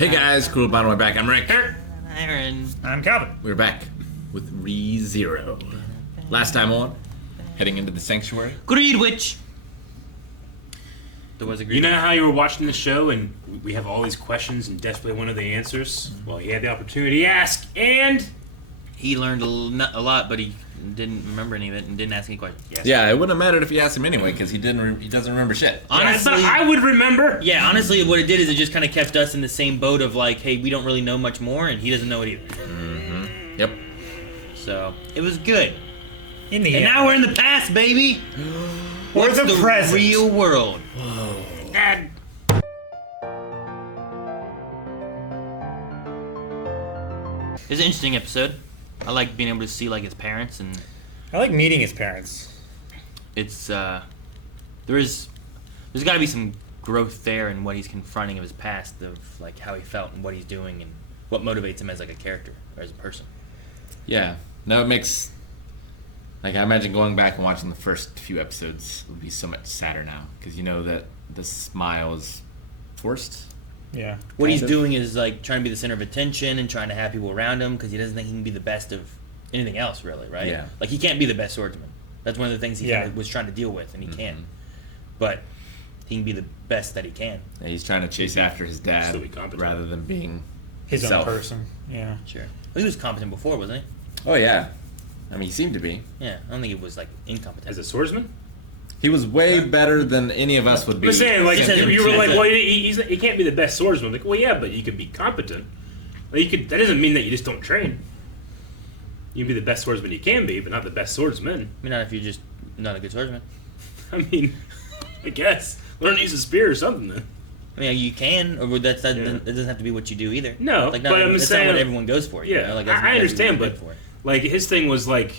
Hey guys, cool bottom of my back. I'm Rick. Aaron. I'm Calvin. We're back with ReZero. Last time on, heading into the sanctuary. Greed Witch. There was a greed. You know how you were watching the show and we have all these questions and desperately wanted the answers? Well, he had the opportunity to ask, and he learned a lot, but he didn't remember any of it and didn't ask any questions. yes. Yeah, it wouldn't have mattered if you asked him anyway, because he doesn't remember shit. Honestly, I would remember. Yeah, honestly, what it did is it just kind of kept us in the same boat of like, hey, we don't really know much more, and he doesn't know it either. Mm-hmm. Yep. So it was good. In the And end. now we're in the past, baby. Or What's the present. real world? Dad. It was an interesting episode. I like being able to see like his parents, and I like meeting his parents. it's there's got to be some growth there in what he's confronting of his past, of like how he felt and what he's doing and what motivates him as like a character or as a person. Yeah. No, it makes... Like, I imagine going back and watching the first few episodes would be so much sadder now, because you know that the smile is forced. Yeah. What Kind he's of. doing is like trying to be the center of attention and trying to have people around him because he doesn't think he can be the best of anything else, really, right? Yeah. Like he can't be the best swordsman. That's one of the things he Yeah. kind of was trying to deal with, and he Mhm. can't. But he can be the best that he can. And he's trying to chase after his dad Still be competent. rather than being His himself. own person. Yeah. Sure. Well, he was competent before, wasn't Oh, yeah. I mean, he seemed to be. he? Yeah. I don't think he was like incompetent. As a swordsman? He was way better than any of us would be. I'm saying, like, Says you were him. like, well, he can't be the best swordsman. Like, well, yeah, but you could be competent. Like, you could. That doesn't mean that you just don't train. You can be the best swordsman you can be, but not the best swordsman. I mean, not if you're just not a good swordsman. I mean, I guess. Learn to use a spear or something, then. I mean, you can, or that Yeah. it doesn't have to be what you do either. No, like, but I'm it's saying- not what everyone goes for. You Yeah, know? Like, I understand, but for it. like his thing was like,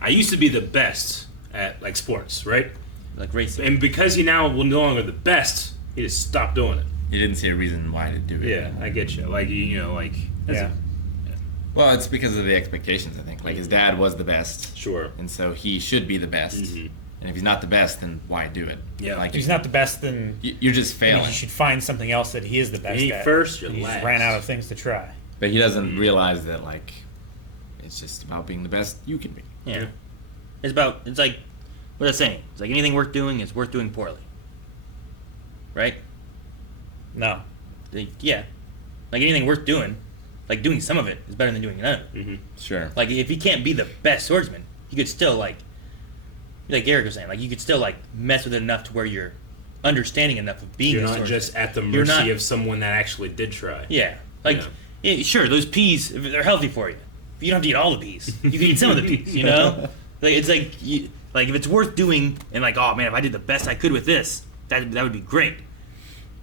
I used to be the best at like sports, right? Like racing. And because he now will no longer the best, he just stopped doing it. He didn't see a reason why to do it. Yeah, I get you. Like you know, like that's Yeah. Well, it's because of the expectations, I think. Like, his dad was the best, sure. and so he should be the best. Mhm. And if he's not the best, then why do it? Yeah. Like, If he's not the best, then you're just failing. he should find something else that he is the best ain't at. first, you're He just last. ran out of things to try. But he doesn't realize that, like, it's just about being the best you can be. Yeah. Yeah. It's like, what I was saying. It's like anything worth doing is worth doing poorly. Right? No. Yeah. Like anything worth doing, like doing some of it is better than doing none of it. Mm-hmm. Sure. Like if he can't be the best swordsman, you could still like Eric was saying, like you could still like mess with it enough to where you're understanding enough of being You're a not swordsman. just at the You're mercy not- of someone that actually did try. Yeah. Like, yeah, sure, those peas, if they're healthy for you. You don't have to eat all the peas. You can eat some of the peas, you know? Like, it's like, like if it's worth doing, and like, oh man, if I did the best I could with this, that would be great.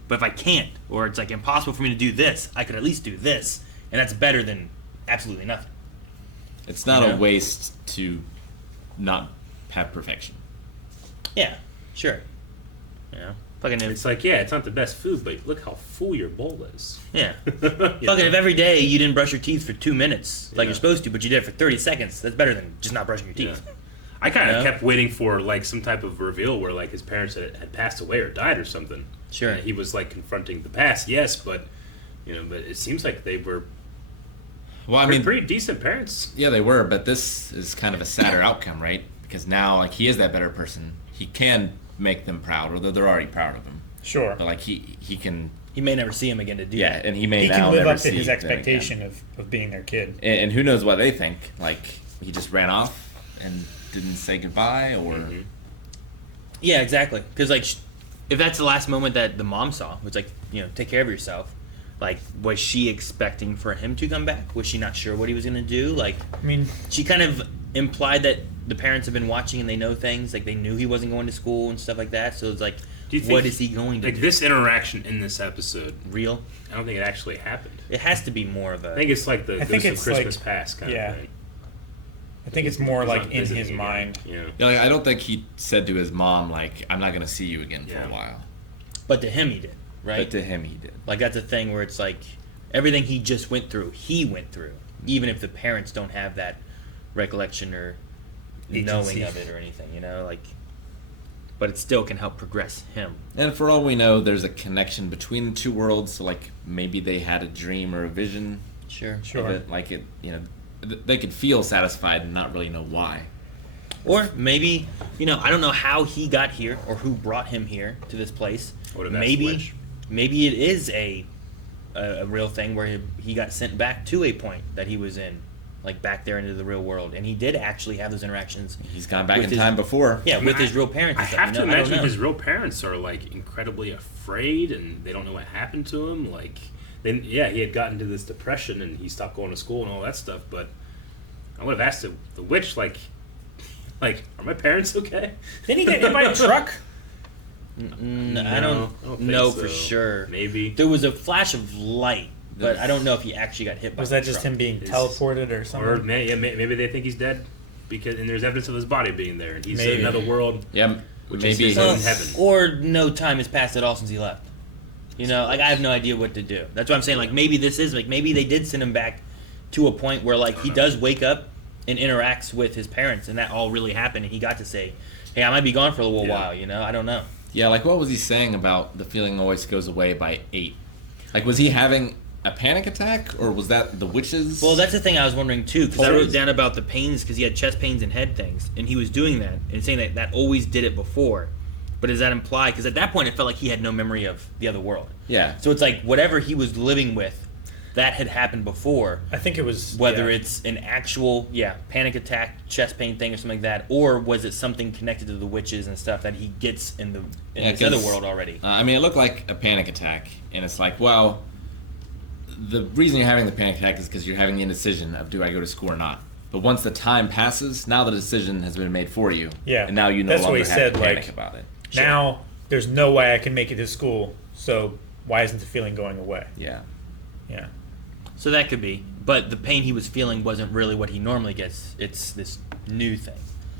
But if I can't, or it's like impossible for me to do this, I could at least do this. And that's better than absolutely nothing. It's not Yeah. a waste to not have perfection. Yeah, sure. You know? Fucking, It's like, yeah, it's not the best food, but look how full your bowl is. yeah. You Fucking, know? if every day you didn't brush your teeth for 2 minutes, like Yeah. you're supposed to, but you did it for 30 seconds, that's better than just not brushing your Yeah. teeth. I kind of You know? kept waiting for like some type of reveal where like his parents had passed away or died or something. Sure. And he was like confronting the past, yes, but you know, but it seems like they were Well, I mean, pretty decent parents. yeah, they were, but this is kind of a sadder outcome, right? Because now, like, he is that better person. He can make them proud, although they're already proud of him. Sure. But, like, he can... He may never see him again to do Yeah, that. and he may He now can live never up to see his them again. expectation of being their kid. And who knows what they think. Like, he just ran off and didn't say goodbye, or... Mm-hmm. Yeah, exactly. Because like, if that's the last moment that the mom saw, was like, you know, take care of yourself. Like, was she expecting for him to come back? Was she not sure what he was gonna do? Like, I mean, she kind of implied that the parents have been watching and they know things. Like, they knew he wasn't going to school and stuff like that. So it's like, Do you think, what is he going to like do? this interaction in this episode? Real? I don't think it actually happened. It has to be more of I a. think it's like the I think Ghost of it's Christmas like- Past kind yeah. of thing. I think it's more He's like not in visiting his again. mind. Yeah. Yeah, like, I don't think he said to his mom, like, I'm not going to see you again for Yeah. a while. But to him, he did, right? But to him, he did. Like, that's a thing where it's like everything he just went through, he went through, even if the parents don't have that recollection or Agency. knowing of it or anything, you know? Like, but it still can help progress him. And for all we know, there's a connection between the two worlds. So like maybe they had a dream or a vision Sure. of it. Like it, they could feel satisfied and not really know why. Or maybe, I don't know how he got here or who brought him here to this place. Would have asked which. Maybe it is a real thing where he got sent back to a point that he was in, like back there into the real world, and he did actually have those interactions. He's gone back with in time before. Yeah, with his real parents. I and stuff, have to I don't imagine know. his real parents are like incredibly afraid, and they don't know what happened to him. Like, then he had gotten to this depression, and he stopped going to school and all that stuff. But I would have asked the witch, like, are my parents okay? Didn't he get hit by a truck? I don't think know so. for sure. Maybe. There was a flash of light, but I don't know if he actually got hit by Was the that just truck. him being teleported or something? Or maybe they think he's dead and there's evidence of his body being there, and he's in Maybe. another world. Yeah, Which maybe. is in heaven. Or no time has passed at all since he left. Like I have no idea what to do. That's what I'm saying. Like maybe this is maybe they did send him back to a point where he does wake up and interacts with his parents, and that all really happened, and he got to say, "Hey, I might be gone for a little while." I don't know. Yeah, like what was he saying about the feeling always goes away by 8? Like, was he having a panic attack, or was that the witches? Well, that's the thing I was wondering too, because I Or wrote is- down about the pains because he had chest pains and head things, and he was doing that and saying that always did it before. But does that imply? Because at that point, it felt like he had no memory of the other world. Yeah. So it's like whatever he was living with, that had happened before. I think it was Whether yeah. it's an actual panic attack, chest pain thing, or something like that, or was it something connected to the witches and stuff that he gets in this other 'cause, world already? It looked like a panic attack, and it's like, well, the reason you're having the panic attack is because you're having the indecision of do I go to school or not. But once the time passes, now the decision has been made for you. Yeah. And now you no That's what longer he have said, to panic like, about it. Now there's no way I can make it to school, so why isn't the feeling going away? Yeah. Yeah. So that could be. But the pain he was feeling wasn't really what he normally gets. It's this new thing.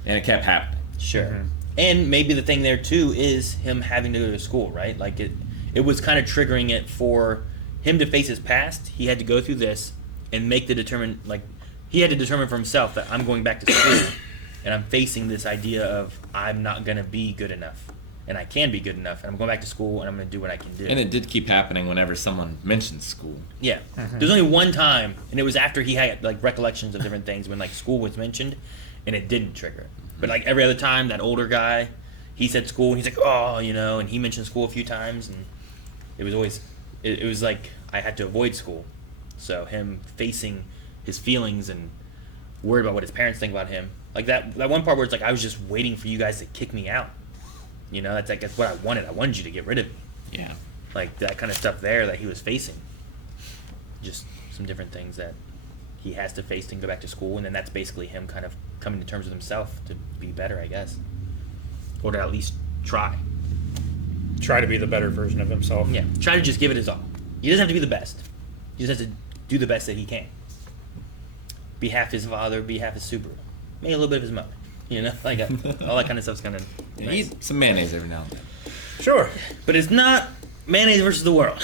And it kept happening. Sure. Mhm. And maybe the thing there too is him having to go to school, right? Like it was kind of triggering it for him to face his past. He had to go through this and make he had to determine for himself that I'm going back to school and I'm facing this idea of I'm not going to be good enough and I can be good enough and I'm going back to school and I'm going to do what I can do. And it did keep happening whenever someone mentioned school. Yeah. There's only one time, and it was after he had recollections of different things when school was mentioned, and it didn't trigger it. But every other time, that older guy, he said school, and he's like, oh, and he mentioned school a few times, and it was always, it was like I had to avoid school. So him facing his feelings and worried about what his parents think about him, like that one part where it's like I was just waiting for you guys to kick me out. That's what I wanted. I wanted you to get rid of me. Yeah. Like that kind of stuff there that he was facing. Just some different things that he has to face and go back to school, and then that's basically him kind of coming to terms with himself to be better, I guess. Or to at least try. Try to be the better version of himself. Yeah. Try to just give it his all. He doesn't have to be the best. He just has to do the best that he can. Be half his father, be half his Subaru. Maybe a little bit of his mother. Like all that kind of stuff's kind of nice. Eat some mayonnaise every now and then. Sure. But it's not mayonnaise versus the world.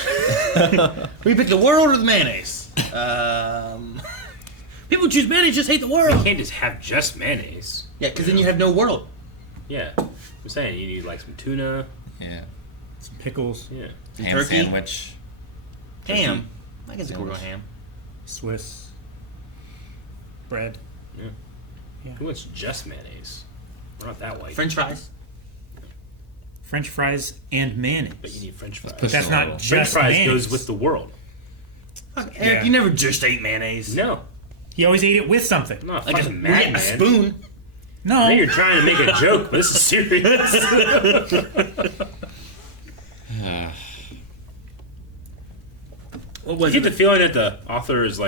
We pick the world or the mayonnaise. People choose mayonnaise, just hate the You world. can't just have just mayonnaise. Yeah, because then you have no world. Yeah. I'm saying you need some tuna. Yeah. Some pickles, Yeah. Some Ham turkey. sandwich. Ham. I guess it could go Sandwich. ham. Swiss bread. Yeah. Yeah. Who wants just mayonnaise? We're not that white. French fries. French fries and mayonnaise. But you need French fries. push That's it a not little. just French fries mayonnaise. goes with the world. Fuck, Eric, Yeah. you never just ate mayonnaise. No. He always ate it with something. I'm not Like a, fucking mad, a man. spoon. No. I know you're trying to make a joke, but this is serious. What I was get the it? feeling that the author is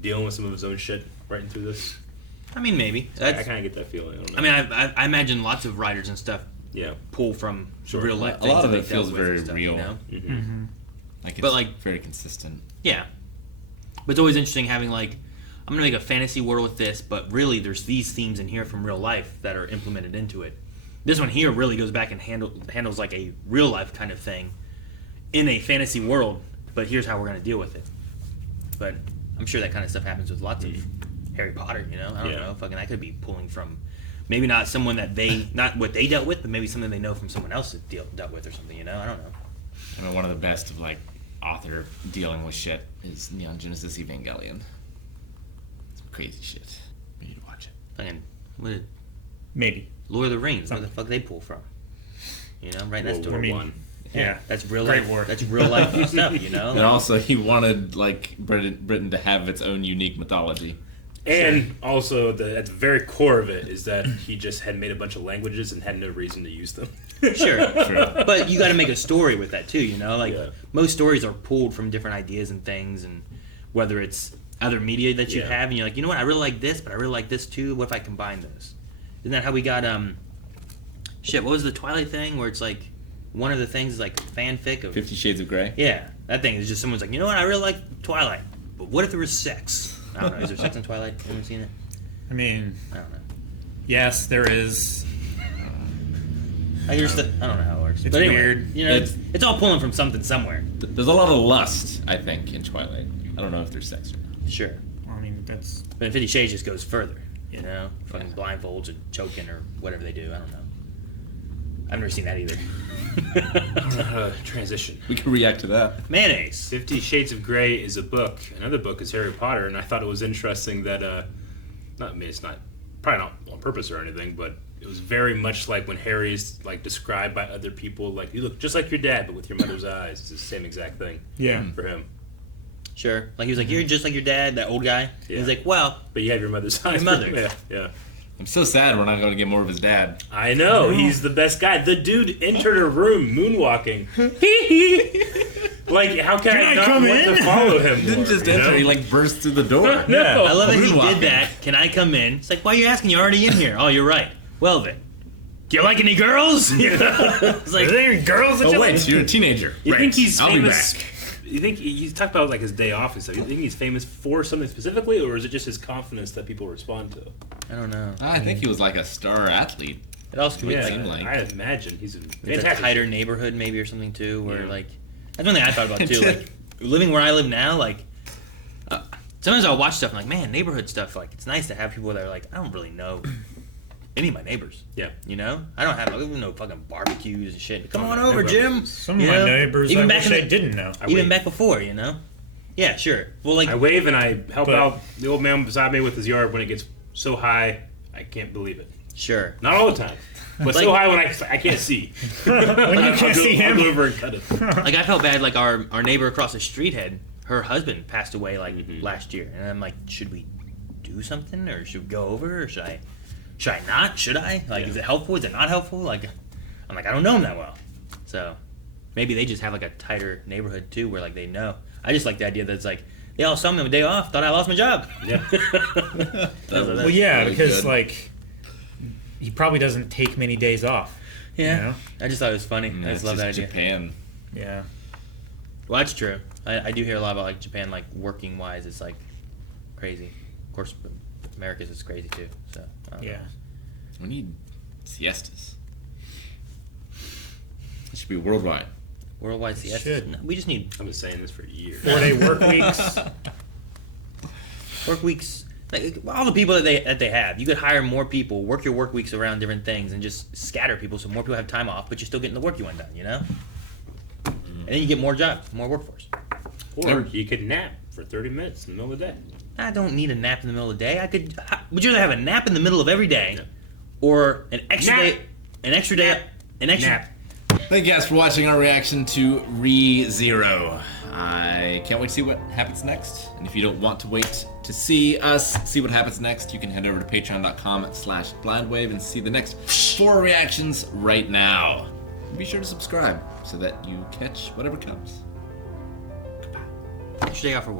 dealing with some of his own shit writing through this. I mean, maybe. I That's, kind of get that feeling. I don't know. I mean, I imagine lots of writers and stuff yeah. pull from Sure. real life A things lot of that it they dealt feels with and very stuff, real. You know? Mm-hmm. Like it's But, very consistent. Yeah. But it's always interesting having I'm gonna make a fantasy world with this, but really there's these themes in here from real life that are implemented into it. This one here really goes back and handles like a real life kind of thing in a fantasy world, but here's how we're gonna deal with it. But I'm sure that kind of stuff happens with lots of Harry Potter, I don't Yeah. know. Fucking I could be pulling from maybe not someone that not what they dealt with, but maybe something they know from someone else that dealt with or something. You know, I don't know. I mean, one of the best of like author dealing with shit is Neon Genesis Evangelion. Some crazy shit. You need to watch it. Fucking what? Maybe. Lord of the Rings. Where the fuck they pull from? You know, right next to World it. War One. Yeah. That's real Great life. war. That's real life stuff. You know. And also, he wanted like Britain to have its own unique mythology. And also, at the very core of it is that he just had made a bunch of languages and had no reason to use them. Sure. But you got to make a story with that too. You know, like most stories are pulled from different ideas and things, and whether it's other media that you have, and you're like, you know what, I really like this, but I really like this too. What if I combine those? Isn't that how we got shit? What was the Twilight thing where it's like one of the things is like fanfic of 50 Shades of Grey. Yeah, that thing is just someone's like, you know what, I really like Twilight, but what if there was sex? I don't know. Is there sex in Twilight? Anyone seen it? I mean, I don't know. yes, there is. I don't know how it works. It's but anyway, weird. You know, it's all pulling from something somewhere. There's a lot of lust, I think, in Twilight. I don't know if there's sex or not. Sure. Well, I mean, that's. But in 50 Shades just goes further, you know? Fucking blindfolds and choking or whatever they do. I don't know. I've never seen that either. I don't know how to transition. We can react to that. Mayonnaise. 50 Shades of Grey is a book. Another book is Harry Potter, and I thought it was interesting that, it's not, probably not on purpose or anything, but it was very much like when Harry's, like, described by other people, like, you look just like your dad, but with your mother's eyes. It's the same exact thing for him. Sure. Like, he was like, you're just like your dad, that old guy. Yeah. He's like, well, But you have your mother's eyes. mother. Yeah. I'm so sad we're not going to get more of his dad. I know, he's the best guy. The dude entered a room moonwalking. Like, how can I not come want in? to follow him He didn't more, just you enter, know? he like burst through the door. No. I love that he Moonwalking. did that. Can I come in? It's like, why are you asking? You're already in here. Oh, you're right. Well then. Do you like any girls? It's like, Are there any girls that Oh you wait, like? you're a teenager. You Right. think he's I'll famous? be back. You think he's talked about like his day off and stuff? You think he's famous for something specifically, or is it just his confidence that people respond to? I don't know. I think he was like a star athlete. It also could be Yeah. like, seem like. I imagine he's a it's a fantastic. tighter neighborhood maybe or something too, where Yeah. like, that's one thing I thought about too. Like, living where I live now, like, sometimes I'll watch stuff and like, man, neighborhood stuff, like, it's nice to have people that are like, I don't really know any of my neighbors. Yeah. You know? I don't have no fucking barbecues and shit. Come Oh, on my over, neighborhood. Jim. Some of You my know? neighbors Even I back wish in I the- didn't know. I Even wave. back before, you know? Yeah, sure. Well, like, I wave and I help But- out the old man beside me with his yard when it gets so high, I can't believe it. sure. Not all the time, but Like- so high when I can't see. When you can't see I'll him. go over and cut it. Like, I felt bad, like, our neighbor across the street her husband passed away, like, last year. And I'm like, should we do something? Or should we go over? Or should I not? Should I? Like, is it helpful? Is it not helpful? Like, I'm like, I don't know him that well. So, maybe they just have, like, a tighter neighborhood, too, where, like, they know. I just like the idea that it's like, they all saw me on a day off, thought I lost my job. Yeah. Well, yeah, really because good. like he probably doesn't take many days off. Yeah. You know? I just thought it was funny. I It's just love that just idea. Japan. Yeah. Well, that's true. I do hear a lot about, like, Japan, like, working wise, it's like crazy. Of course, America's is crazy too. So I don't know. Yeah. We need siestas. It should be worldwide. Worldwide siestas. should. No, we just need I've been saying this for years. 4-day work weeks. work weeks. Like, all the people that they have, you could hire more people, work your work weeks around different things, and just scatter people so more people have time off, but you're still getting the work you want done. You know. And then you get more jobs, more workforce. Or you could nap for 30 minutes in the middle of the day. I don't need a nap in the middle of the day. Would you rather have a nap in the middle of every day, Yeah. or an extra Nap. day, an extra day, an extra? Nap. Thank you guys for watching our reaction to ReZero. I can't wait to see what happens next. And if you don't want to wait to see us see what happens next, you can head over to patreon.com/blindwave and see the next 4 reactions right now. And be sure to subscribe so that you catch whatever comes. Extra day off for work.